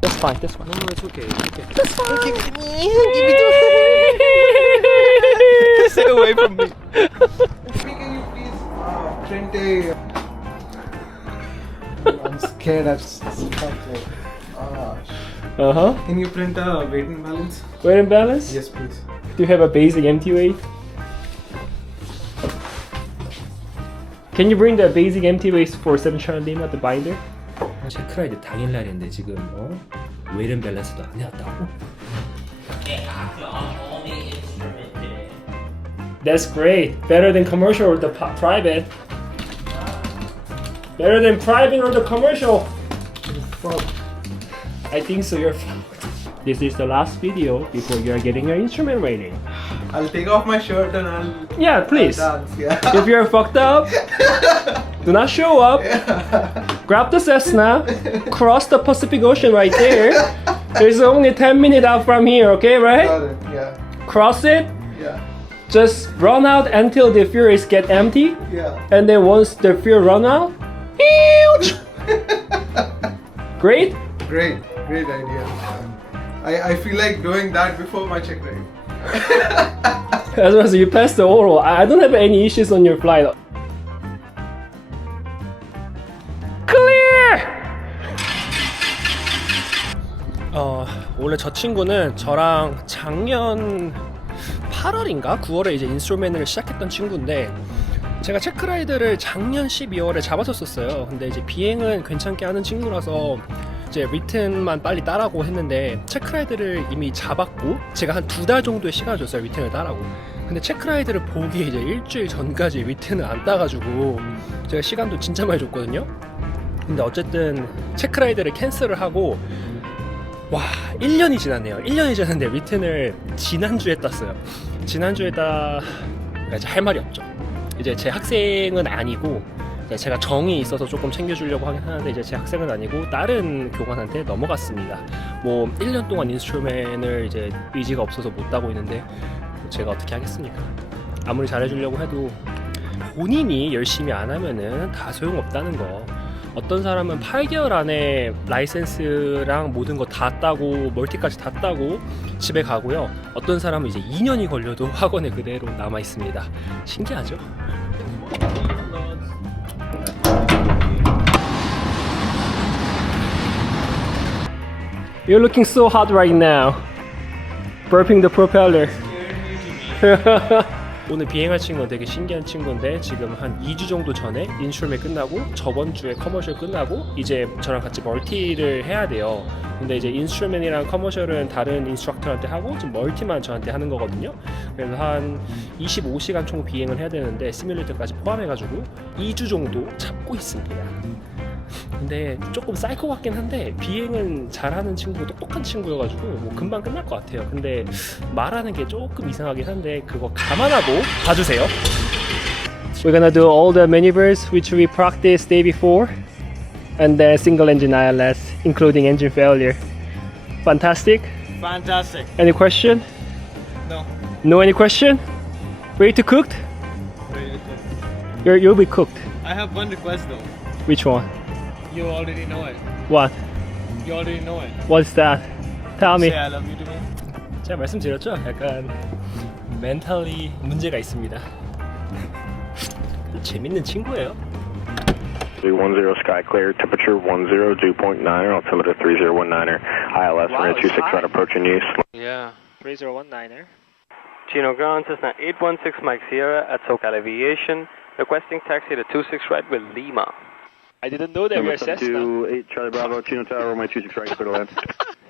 That's fine. That's fine. No, it's okay. It's okay. That's fine. Okay, give me Stay away from me. Can you please print a... I'm scared I've stuck it. Can you print a weight and balance? Weight and balance? Yes, please. Do you have a basic empty weight? Can you bring the basic empty weight for 7,000 Lima, the binder? 체크라이드 당일날인데 지금 웨이트 밸런스도 안 해왔다고? That's great. Better than commercial or the private. Better than private or the commercial. I think so. You're fucked. This is the last video before you are getting your instrument rating. I'll take off my shirt and I'll... Yeah, please. dance, yeah. If you're fucked up, do not show up. Grab the Cessna, cross the Pacific Ocean right there. There's only 10 minutes out from here, okay, right? Got it, yeah. Cross it. Yeah. Just run out until the fuels get empty. Yeah. And then once the fuel run out, great? Great idea. I feel like doing that before my check ride. As long as you pass the oral, I don't have any issues on your flight. Clear! 원래 저 친구는 저랑 작년 8월인가 9월에 이제 인스톨맨을 시작했던 친구인데 제가 체크라이드를 작년 12월에 잡았었어요. 근데 이제 비행은 괜찮게 하는 친구라서 이제 리튼만 빨리 따라고 했는데 체크라이드를 이미 잡았고 제가 한 2달 정도의 시간을 줬어요. 리튼을 따라고. 근데 체크라이드를 보기 이제 일주일 전까지 리튼을 안 따가지고 제가 시간도 진짜 많이 줬거든요. 근데 어쨌든 체크라이드를 캔슬을 하고 와 1년이 지났네요. 1년이 지났는데 리튼을 지난주에 땄어요. 지난주에 이제 할 말이 없죠. 이제 제 학생은 아니고 제가 정이 있어서 조금 챙겨주려고 하긴 하는데 이제 제 학생은 아니고 다른 교관한테 넘어갔습니다. 뭐 1년 동안 인스트루멘을 이제 의지가 없어서 못 따고 있는데 제가 어떻게 하겠습니까? 아무리 잘해주려고 해도 본인이 열심히 안 하면은 다 소용없다는 거. 어떤 사람은 8개월 안에 라이센스랑 모든 거 다 따고 멀티까지 다 따고 집에 가고요. 어떤 사람은 이제 2년이 걸려도 학원에 그대로 남아 있습니다. 신기하죠? You're looking so hot right now. Burping the propeller. 오늘 비행할 친구는 되게 신기한 친구인데 지금 한 2주 정도 전에 인슐맨 끝나고 저번 주에 커머셜 끝나고 이제 저랑 같이 멀티를 해야 돼요. 근데 이제 인스트루멘이랑 커머셜은 다른 인스트럭터한테 하고 지금 멀티만 저한테 하는 거거든요. 그래서 한 25시간 총 비행을 해야 되는데 시뮬레이터까지 포함해가지고 2주 정도 잡고 있습니다. 근데 조금 사이코 같긴 한데 비행은 잘하는 친구고 똑똑한 친구여가지고 뭐 금방 끝날 것 같아요. 근데 말하는 게 조금 이상하긴 한데 그거 감안하고 봐주세요. We're gonna do all the maneuvers which we practiced day before and then single engine ILS including engine failure. Fantastic? Fantastic. Any question? No. No any question? Ready to cooked? You'll be cooked. I have one request though. Which one? You already know it. What? You already know it. What's that? Tell me. Say I love you to me. 제가 말씀드렸죠? 약간 멘탈이 문제가 있습니다. 재밌는 친구예요. 310 Sky Clear, temperature 10, dew point 9er, altimeter 3019er, ILS runway 26 right approaching you. Yeah. 3019er. Chino Ground, Cessna 816 Mike Sierra at SoCal Aviation, requesting taxi to 26 right with Lima. I didn't know that we were Cessna. 8 Charlie Bravo, Chino Tower, runway 26 right, clear to land.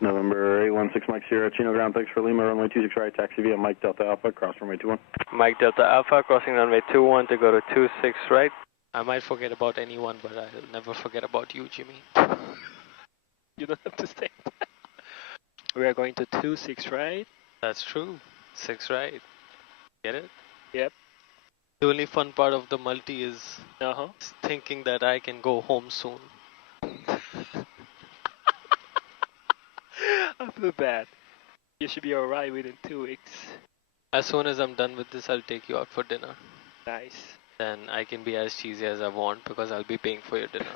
November 816 Mike Sierra, Chino Ground, thanks for Lima, runway 26 right, taxi via Mike Delta Alpha, cross runway 21. Mike Delta Alpha, crossing runway 21 to go to 26 right. I might forget about anyone, but I'll never forget about you, Jimmy. You don't have to say that. We are going to 26 right? That's true. 6 right. Get it? Yep. The only fun part of the multi is thinking that I can go home soon. I feel bad. You should be alright within 2 weeks. As soon as I'm done with this, I'll take you out for dinner. Nice. Then I can be as cheesy as I want because I'll be paying for your dinner.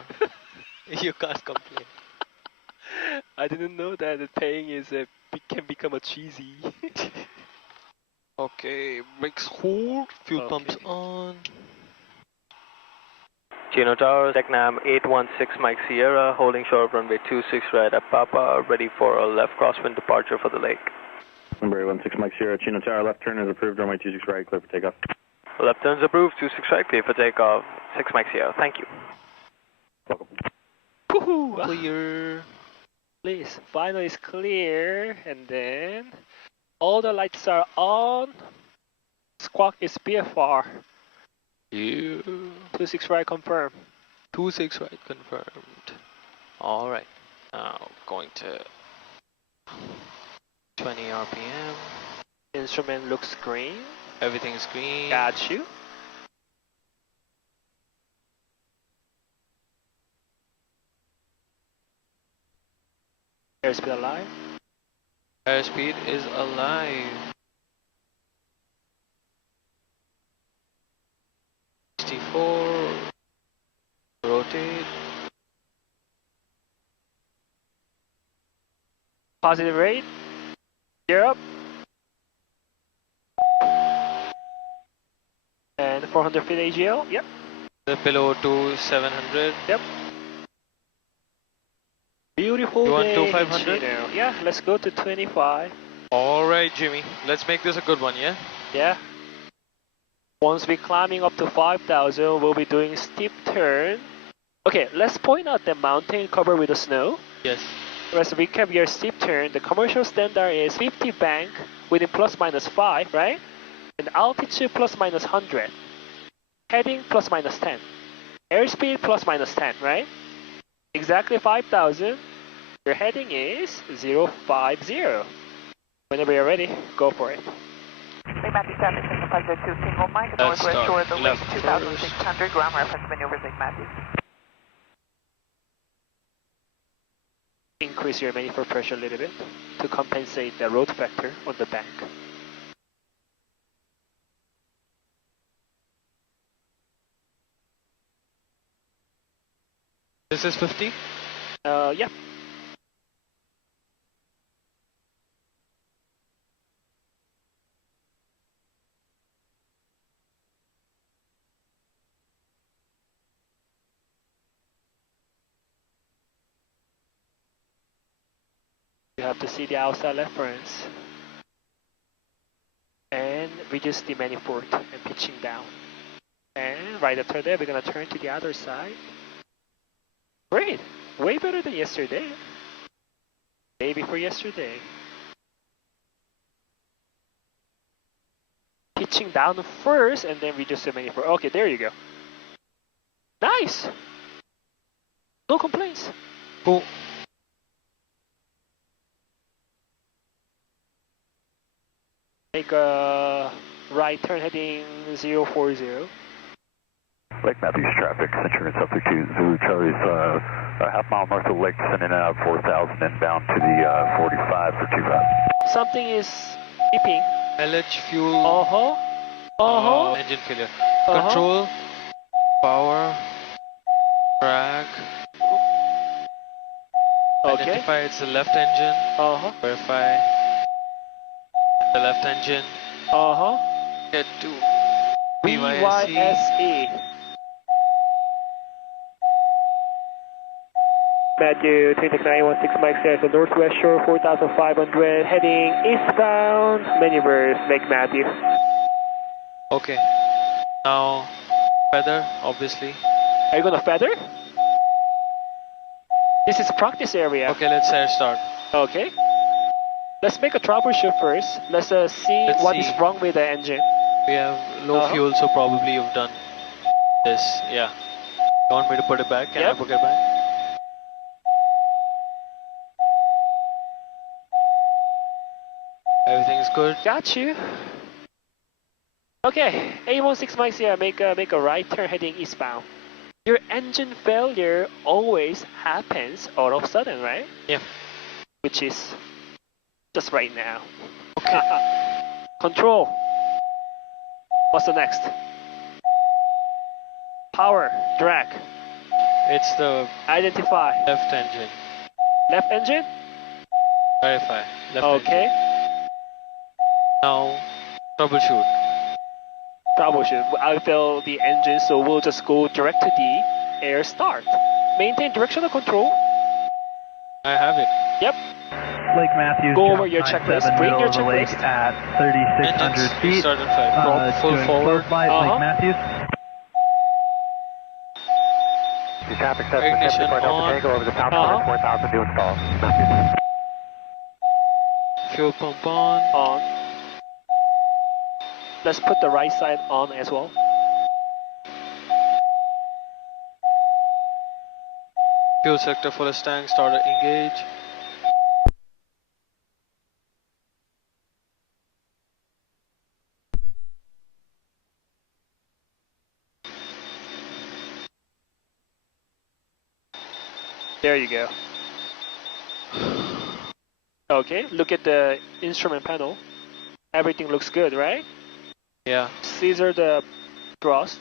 You can't complain. I didn't know that the paying is can become a cheesy. Okay, brakes hold, fuel pumps on. Chino Tower, Technam 816 Mike Sierra, holding short runway 26 right at Papa, ready for a left crosswind departure for the lake. Number 816 Mike Sierra, Chino Tower, left turn is approved, runway 26 right, clear for takeoff. Left turns approved, 26 right, clear for takeoff, 6 Mike Sierra, thank you. Welcome. Woohoo! Clear. Please, finally it's clear, and then all the lights are on. Squawk is BFR. Yeah. 26 right confirmed. 26 right confirmed. Alright. Now going to 20 RPM. Instrument looks green. Everything's green. Got you. Airspeed alive. Airspeed is alive. 64. Rotate. Positive rate. Gear up. And 400 feet AGL. Yep. Below to 700. Yep. Beautiful You want day to in 500? Chino. Yeah, let's go to 25. Alright, Jimmy. Let's make this a good one, yeah? Yeah. Once we're climbing up to 5,000, we'll be doing steep turn. Okay, let's point out the mountain covered with the snow. Yes. Let's recap your steep turn. The commercial standard is 50 bank within plus minus 5, right? And altitude plus minus 100. Heading plus minus 10. Airspeed plus minus 10, right? Exactly 5,000. Your heading is 050. Whenever you're ready, go for it. Lake Matthew traffic signal positive 2 single Mike, Let's northwest start shore of the lake, left 2,600, ground reference maneuvers Lake Matthew. Increase your manifold pressure a little bit to compensate the load factor on the bank. This is 50? Yeah. You have to see the outside reference and reduce the manifold and pitching down. And right after that, we're gonna turn to the other side. Great, way better than yesterday. Day before yesterday. Pitching down first and then reduce the manifold. Okay, there you go. Nice. No complaints. Cool. Make a right turn heading 040. Lake Matthews traffic, insurance up to Zulu Charlie's a half mile north of the lake, sending out 4,000 inbound to the 45 for 25. Something is beeping. LH fuel. Engine Engine failure. Control. Power. Drag. Okay. Identify it's the left engine. Verify the left engine. Get to BYSE. BYSE. Matthew 26916 Mike Sierra, the northwest shore 4,500, heading eastbound, maneuvers Lake Matthew. Okay. Now, feather, obviously. Are you gonna feather? This is practice area. Okay, let's air start. Okay. Let's make a troubleshoot first. Let's see Let's what is see. wrong with the engine. We have low fuel, so probably you've done this. Yeah. You want me to put it back? Can Yep. I put it back? Everything's good. Got you. Okay, 816 Mike Sierra, make a right turn heading eastbound. Your engine failure always happens all of a sudden, right? Yeah. Which is just right now. Okay. Control. What's the next? Power, drag. It's the Identify. left engine. Left engine? Verify. Left Okay. engine. Now, troubleshoot. Troubleshoot. I fill the engine, so we'll just go direct to the air start. Maintain directional control. I have it. Yep. Lake Matthews. Go over your checklist. Bring your checklist. At 3,600 Engines feet. start and flight. Prop full doing forward. slow flight, Lake Matthews. Traffic Ignition on. over the top Uh-huh. 4,000 to install. Fuel pump on. On. Let's put the right side on as well. Fuel sector full tank. Starter engage. There you go. Okay, look at the instrument panel. Everything looks good, right? Yeah. Scissor the thrust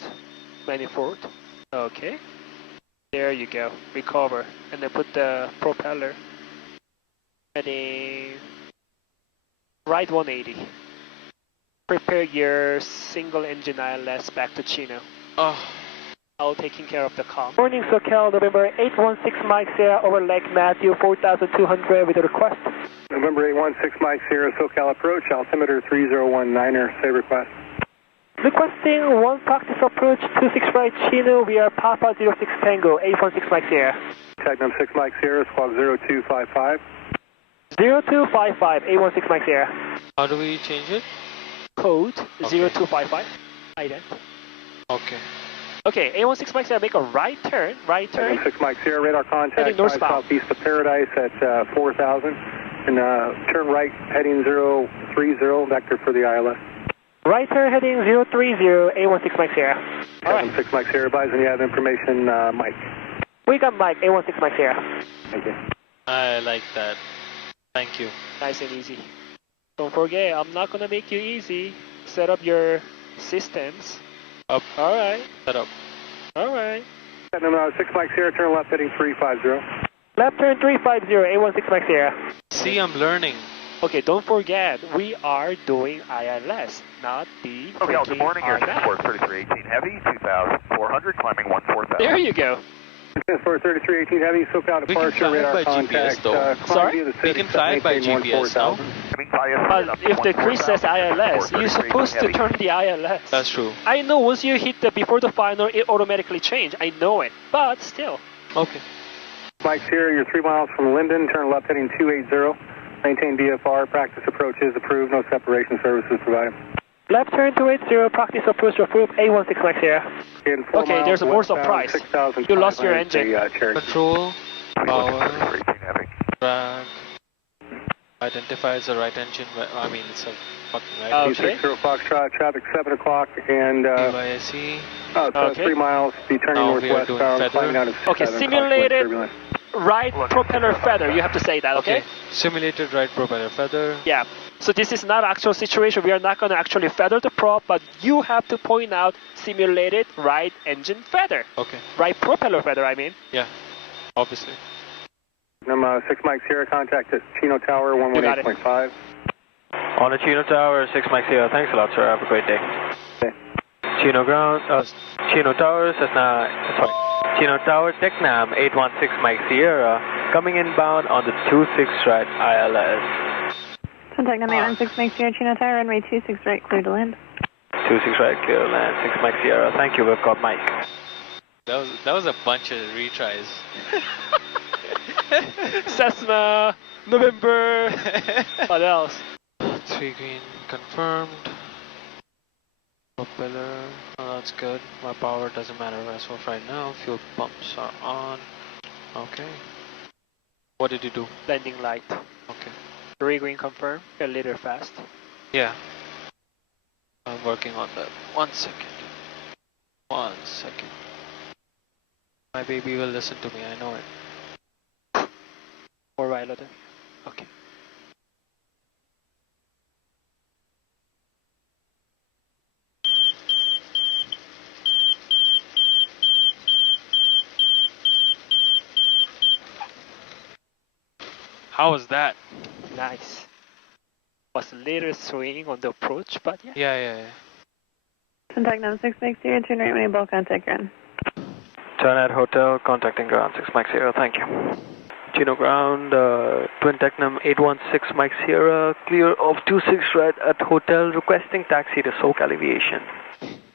manifold. Okay. There you go. Recover. And then put the propeller. Heading right 180. Prepare your single engine ILS back to Chino. Oh, I'll taking care of the comm. Morning SoCal, November 816 Mike Sierra over Lake Matthew, 4,200 with a request. November 816 Mike Sierra, SoCal approach, altimeter 3019er, say request. Requesting one practice approach, 26 right Chino, we are Papa 06 Tango, 816 Mike Sierra. Tagnum 6 Mike Sierra, squawk 0255. 0255, 816 Mike Sierra. how do we change it? Code Okay. 0255. Ident. Okay. Okay, 816 Mike Sierra, make a right turn, Tagnum 6 Mike Sierra, radar contact, Heading northbound. southeast of Paradise at 4,000. And turn right, heading 030, vector for the ILS. Right turn heading 030, 816 Mike Sierra. Alright, Tagnum 6 Mike Sierra, advising you have information, Mike. we got Mike, 816 Mike Sierra. Thank you. I like that. Thank you. Nice and easy. Don't forget, I'm not gonna make you easy. Set up your systems. Up. Alright, Set up. alright. Tagnum 6 Mike Sierra, turn left, heading 350. Left turn 350, 816 Mike Sierra. See, I'm learning. Okay, don't forget, we are doing ILS, not the Okay, good morning. Air RNAV. Transport 3318 Heavy, 2,400, climbing 14,000. There you go. Transport 3318 Heavy, SoCal We can departure, fly radar by contact. GPS though. Sorry? via the We city, can fly by maintain GPS, no? 14,000. If the Chris says ILS, you're supposed to turn the ILS. That's true. I know once you hit the before the final, it automatically change. I know it, but still. Okay. Mike Sierra, you're 3 miles from Linden, turn left heading 280. Maintain DFR, practice approach is approved, no separation services provided. Left turn 280, practice approach approved, 816 Mike Sierra. In 4 Okay, miles there's a more westbound, surprise. 6,500, You lost your engine. Cherry. Control, power, 3318 Heavy. drag, identifies the right engine. I mean, it's a fucking right Okay. engine. 60 Foxtrot, traffic 7 o'clock, and BYSE. Okay. 3 miles, be turning Now we are doing northwestbound, feather. climbing down to Okay, 7 simulated. turbulence. Right propeller feather, you have to say that, okay? Simulated right propeller feather. Yeah. So this is not actual situation. We are not going to actually feather the prop, but you have to point out simulated right engine feather. Okay. Right propeller feather, I mean. Yeah. Obviously. Number 6 Mike Sierra, contact at Chino Tower, You got it. 118.5. On the Chino Tower, 6 Mike Sierra. Thanks a lot, sir. Have a great day. Okay. Chino ground, Chino Tower, Cessna, sorry. Chino Tower, Technam, 816 Mike Sierra, coming inbound on the 26 right ILS. Contact number 816 Mike Sierra, Chino Tower, runway 26 right, clear to land. 26 right, clear to land, 6 Mike Sierra. Thank you, we've got Mike. That was a bunch of retries. Cessna, November. What else? 3 green confirmed. Propeller, oh, that's good. My power doesn't matter as of right now. Fuel pumps are on. Okay. What did you do? Landing light. Okay. 3 green confirm. A little fast. Yeah. I'm working on that. 1 second. 1 second. My baby will listen to me, I know it. Or right, Lotte. Okay. How was that? Nice. Was a little swing on the approach, but yeah. Yeah. Contact 96 Mike Sierra, turn right when you bulk contact ground. Turn at hotel, contacting ground 6 Mike Sierra, thank you. Chino ground, Twin Technam 816 Mike Sierra, clear of 26 right at hotel, requesting taxi to SoCal Aviation.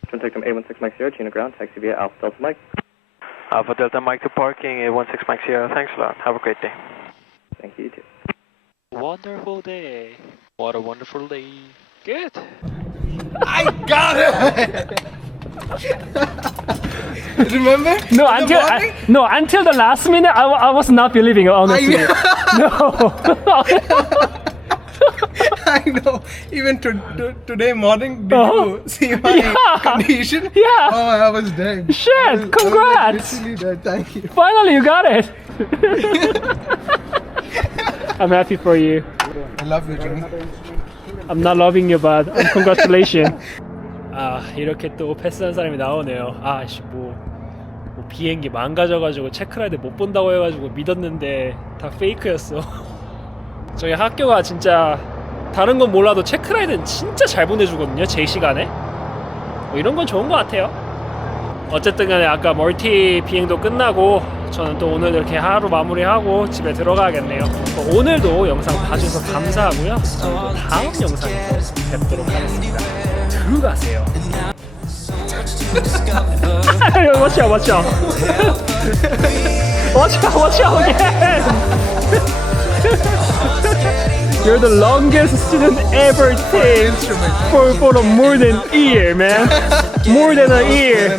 Twin Technam 816 Mike Sierra, Chino ground, taxi via Alpha Delta Mike. Alpha Delta Mike to parking, 816 Mike Sierra, thanks a lot, have a great day. Thank you, you too. Wonderful day. What a wonderful day. Good. I got it! Remember? No, until the last minute, I was not believing, honestly. No. I know. Even today morning, did you see my condition? Yeah. Oh, I was dead. Shit, congrats. I was literally dead. Thank you. Finally, you got it. I'm happy for you. I love you, Jimmy. I'm not loving you, but congratulations. 아, 이렇게 또 패스한 사람이 나오네요. 아씨, 뭐 비행기 망가져가지고 체크라이드 못 본다고 해가지고 믿었는데 다 페이크였어. 저희 학교가 진짜 다른 건 몰라도 체크라이드는 진짜 잘 보내주거든요, 제 시간에. 뭐 이런 건 좋은 것 같아요. 어쨌든 간에 아까 멀티 비행도 끝나고 저는 또 오늘 이렇게 하루 마무리하고 집에 들어가야겠네요. 오늘도 영상 봐주셔서 감사하고요. 저는 또 다음 영상에서 뵙도록 하겠습니다. 들어가세요. Watch out, watch out. Watch out again. You're the longest student ever take for more than a year, man. More than a year.